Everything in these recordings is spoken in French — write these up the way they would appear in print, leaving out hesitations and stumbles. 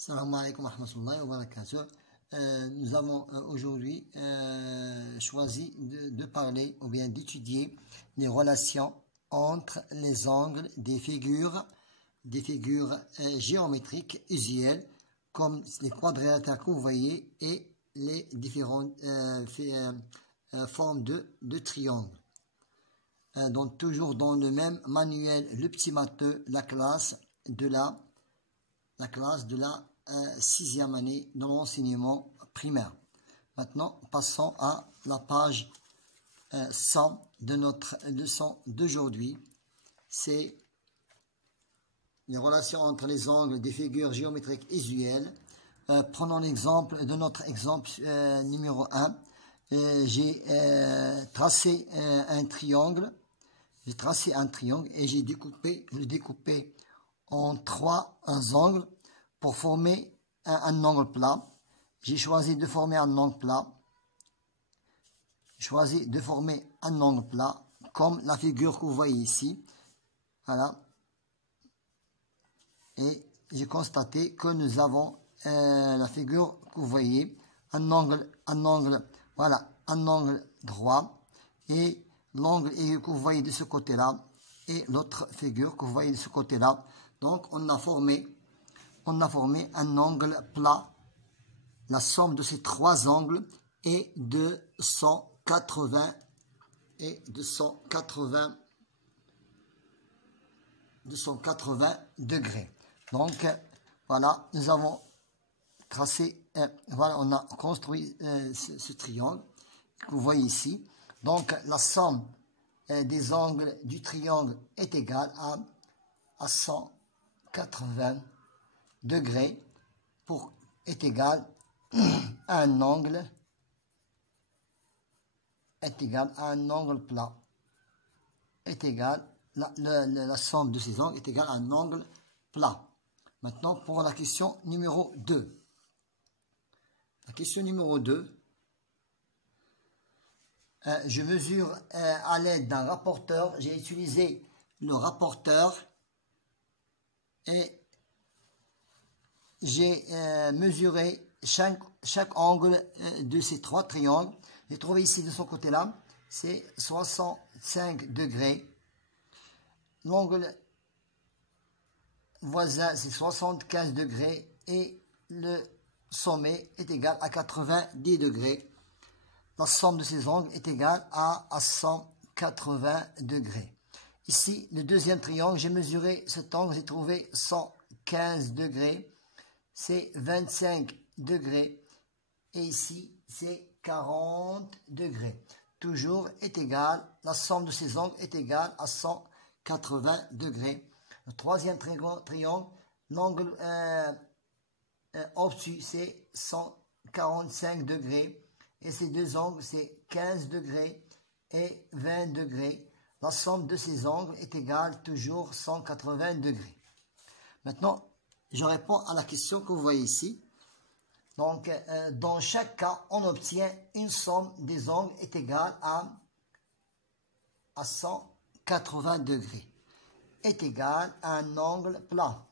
Salam alaikum wa rahmatullahi wa barakatuh. Nous avons aujourd'hui choisi de parler ou bien d'étudier les relations entre les angles des figures géométriques usuelles comme les quadrilatères que vous voyez et les différentes formes de triangles. Donc toujours dans le même manuel, le petit matheux, la classe de la 6e année de l'enseignement primaire. Maintenant, passons à la page 100 de notre leçon d'aujourd'hui. C'est les relations entre les angles des figures géométriques usuelles. Prenons l'exemple de notre exemple numéro 1. J'ai tracé un triangle. J'ai tracé un triangle et j'ai découpé en 3 angles pour former un angle plat. J'ai choisi de former un angle plat. Comme la figure que vous voyez ici. Voilà. Et j'ai constaté que nous avons la figure que vous voyez, un angle droit et l'angle que vous voyez de ce côté-là et l'autre figure que vous voyez de ce côté-là. Donc on a formé un angle plat. La somme de ces 3 angles est de 180 degrés. Donc voilà, nous avons tracé, voilà, on a construit ce triangle que vous voyez ici. Donc la somme des angles du triangle est égale à 180 degrés est égal à un angle plat. La somme de ces angles est égale à un angle plat. Maintenant, pour la question numéro 2. La question numéro 2. Je mesure à l'aide d'un rapporteur. J'ai utilisé le rapporteur et j'ai mesuré chaque angle de ces 3 triangles. J'ai trouvé ici de son côté-là, c'est 65 degrés. L'angle voisin, c'est 75 degrés. Et le sommet est égal à 90 degrés. La somme de ces angles est égale à 180 degrés. Ici, le deuxième triangle, j'ai mesuré cet angle, j'ai trouvé 115 degrés. C'est 25 degrés. Et ici, c'est 40 degrés. Toujours est égal, la somme de ces angles est égale à 180 degrés. Le troisième triangle, l'angle obtus, c'est 145 degrés. Et ces deux angles, c'est 15 degrés et 20 degrés. La somme de ces angles est égale toujours 180 degrés. Maintenant, je réponds à la question que vous voyez ici. Donc, dans chaque cas, on obtient une somme des angles est égale à 180 degrés. Est égal à un angle plat.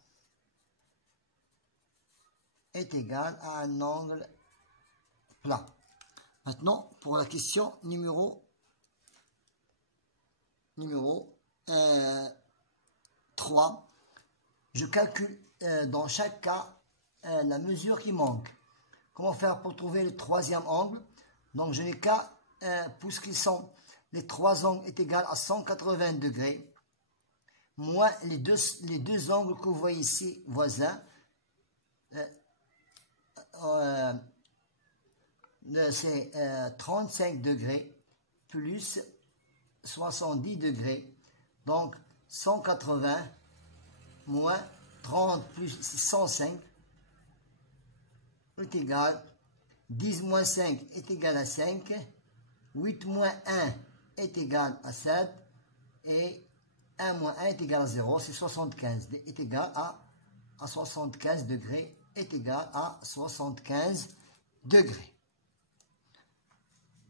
Est égal à un angle plat. Maintenant, pour la question numéro 3, je calcule dans chaque cas la mesure qui manque. Comment faire pour trouver le troisième angle? Donc je n'ai qu'à, puisqu'ils sont les 3 angles est égal à 180 degrés, moins les deux angles que vous voyez ici voisins, c'est 35 degrés plus 70 degrés. Donc 180 moins 30 plus 105 est égal, 10 moins 5 est égal à 5, 8 moins 1 est égal à 7, et 1 moins 1 est égal à 0, c'est 75, est égal à 75 degrés, est égal à 75 degrés.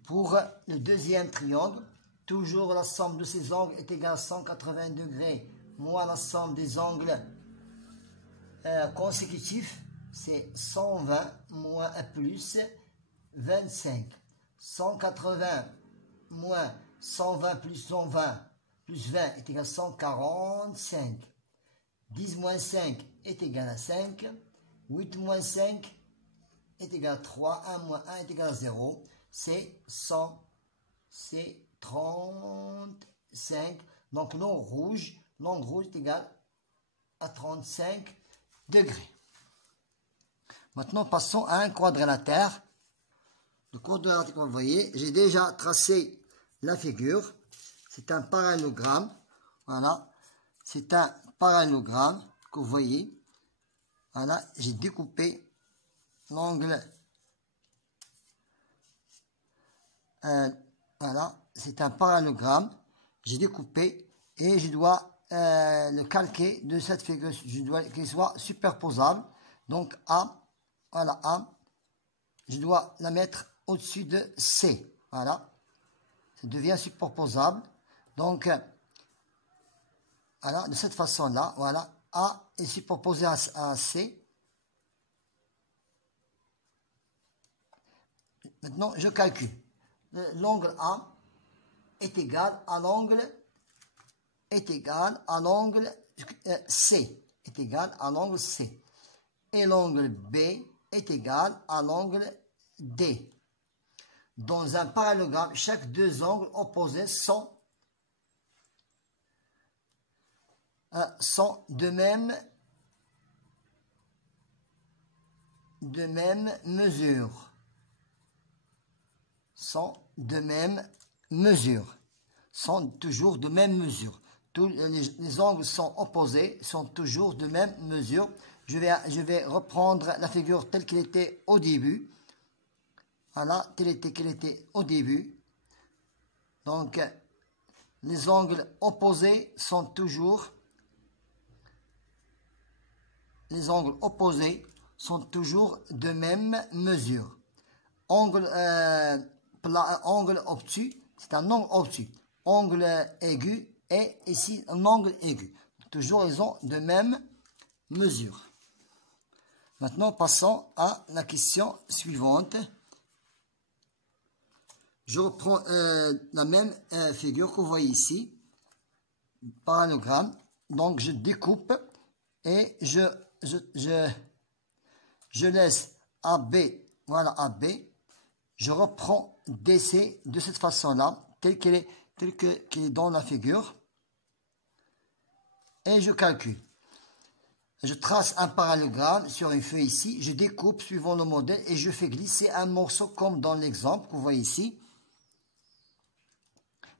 Pour le deuxième triangle, toujours la somme de ces angles est égale à 180 degrés, moins la somme des angles consécutifs, c'est 120 moins plus 25. 180 moins 120 plus 120 plus 20 est égal à 145. 10 moins 5 est égal à 5. 8 moins 5 est égal à 3. 1 moins 1 est égal à 0. C'est 100. C'est 35. Donc l'ongle rouge est égal à 35 degrés. Maintenant, passons à un quadrilatère. Le quadrilatère, comme vous voyez, j'ai déjà tracé la figure. C'est un parallélogramme. Voilà. C'est un parallélogramme que vous voyez. Voilà. J'ai découpé l'angle. Voilà. C'est un parallélogramme. J'ai découpé et je dois le calquer de cette figure. Je dois qu'il soit superposable. Donc A. Voilà, A. Je dois la mettre au-dessus de C. Voilà. Ça devient superposable. Donc, voilà, de cette façon-là, voilà, A est superposé à C. Maintenant, je calcule. L'angle A est égal à l'angle C. Est égal à l'angle C. Et l'angle B est égal à l'angle D. Dans un parallélogramme, chaque deux angles opposés sont de même mesure. Sont toujours de même mesure. Tous les angles sont opposés, sont toujours de même mesure. Je vais reprendre la figure telle qu'elle était au début. Voilà, telle qu'elle était au début. Donc, les angles opposés sont toujours de même mesure. Angle obtus, c'est un angle obtus. Angle aigu et ici un angle aigu. Toujours, ils ont de même mesure. Maintenant, passons à la question suivante. Je reprends la même figure que vous voyez ici, parallélogramme. Donc, je découpe et je laisse AB, voilà AB. Je reprends DC de cette façon-là, tel qu'il est dans la figure. Et je calcule. Je trace un parallélogramme sur une feuille ici. Je découpe suivant le modèle et je fais glisser un morceau comme dans l'exemple que vous voyez ici.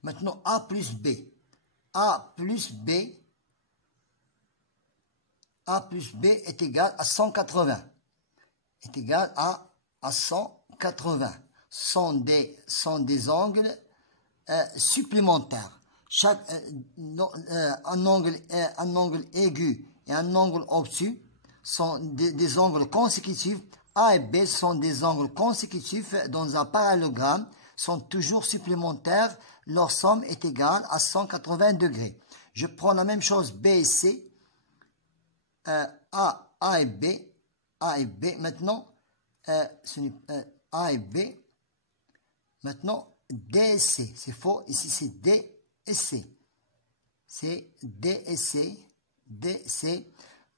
Maintenant, A plus B. A plus B est égal à 180. Est égal à 180. Sont des angles supplémentaires. Un angle aigu et un angle obtus sont des angles consécutifs. A et B sont des angles consécutifs dans un parallélogramme, sont toujours supplémentaires. Leur somme est égale à 180 degrés. Je prends la même chose B et C. A et B. Maintenant, A et B. Maintenant, D et C. C'est faux. Ici, c'est D et C. C'est D et C. DC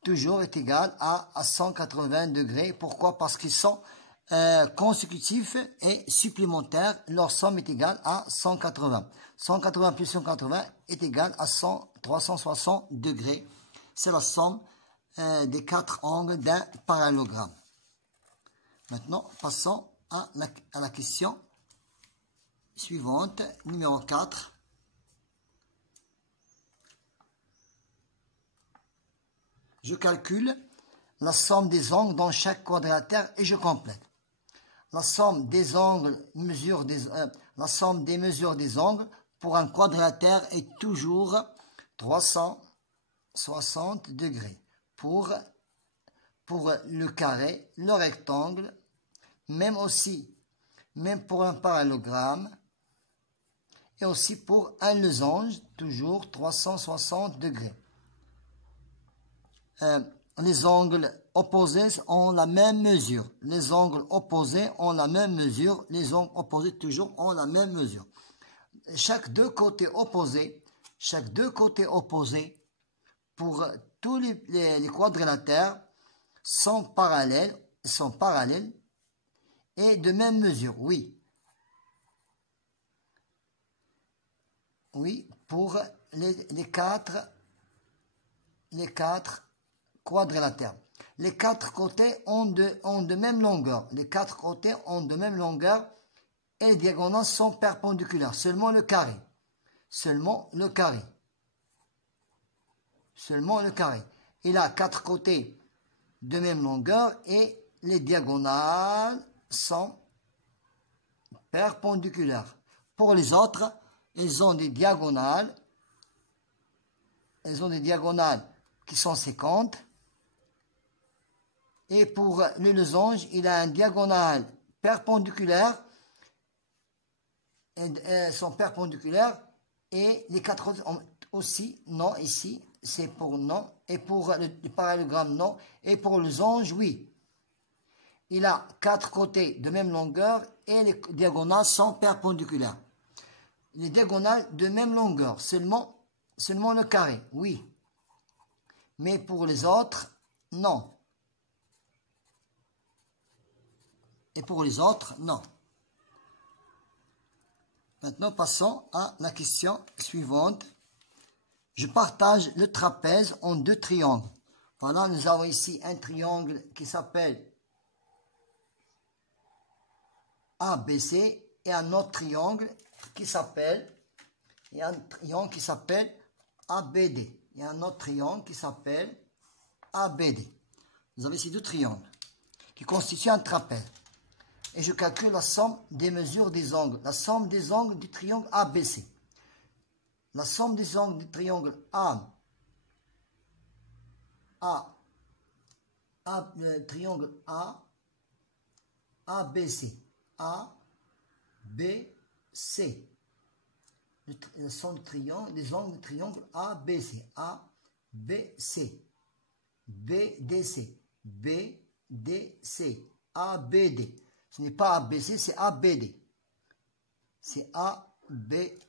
toujours est égal à 180 degrés. Pourquoi? Parce qu'ils sont consécutifs et supplémentaires. Leur somme est égale à 180. 180 plus 180 est égal à 360 degrés. C'est la somme des quatre angles d'un parallélogramme. Maintenant, passons à la question suivante, numéro 4. Je calcule la somme des angles dans chaque quadrilatère et je complète. La somme des mesures des angles pour un quadrilatère est toujours 360 degrés. Pour le carré, le rectangle, même pour un parallélogramme et aussi pour un losange, toujours 360 degrés. les angles opposés ont la même mesure. Les angles opposés ont la même mesure. Les angles opposés toujours ont la même mesure. Chaque deux côtés opposés pour tous les quadrilatères sont parallèles et de même mesure. Oui. Oui, pour les quatre quadrilatères. Les quatre côtés ont de même longueur. Les quatre côtés ont de même longueur et les diagonales sont perpendiculaires. Seulement le carré. Il a quatre côtés de même longueur et les diagonales sont perpendiculaires. Pour les autres, ils ont des diagonales qui sont 50. Et pour le losange, il a un diagonale perpendiculaire. Sont perpendiculaires. Et les quatre autres aussi, non, ici, c'est pour non. Et pour le parallélogramme, non. Et pour le losange, oui. Il a quatre côtés de même longueur et les diagonales sont perpendiculaires. Les diagonales de même longueur, seulement le carré, oui. Mais pour les autres, non. Et pour les autres, non. Maintenant, passons à la question suivante. Je partage le trapèze en deux triangles. Voilà, nous avons ici un triangle qui s'appelle ABC et un autre triangle qui s'appelle ABD. Il y a un autre triangle qui s'appelle ABD. Vous avez ici deux triangles qui constituent un trapèze. Et je calcule la somme des mesures des angles. La somme des angles du triangle ABC. La somme des angles du triangle le triangle ABC. ABC. La somme du triangle, des angles du triangle ABC. ABC. BDC. BDC. ABD. Ce n'est pas ABC, c'est ABD. C'est ABD.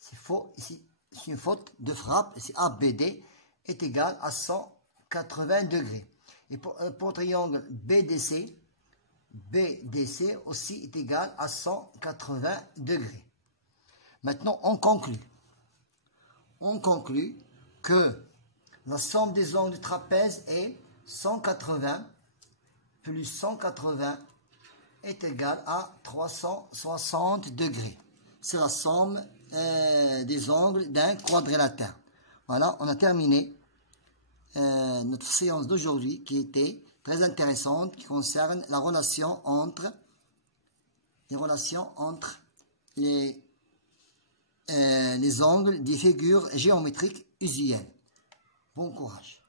C'est faux ici. C'est une faute de frappe. C'est ABD est égal à 180 degrés. Et pour le triangle BDC aussi est égal à 180 degrés. Maintenant, on conclut. On conclut que la somme des angles du trapèze est 180 plus 180 est égal à 360 degrés. C'est la somme des angles d'un quadrilatère. Voilà, on a terminé notre séance d'aujourd'hui qui était très intéressante, qui concerne la relation entre les angles des figures géométriques usuelles. Bon courage.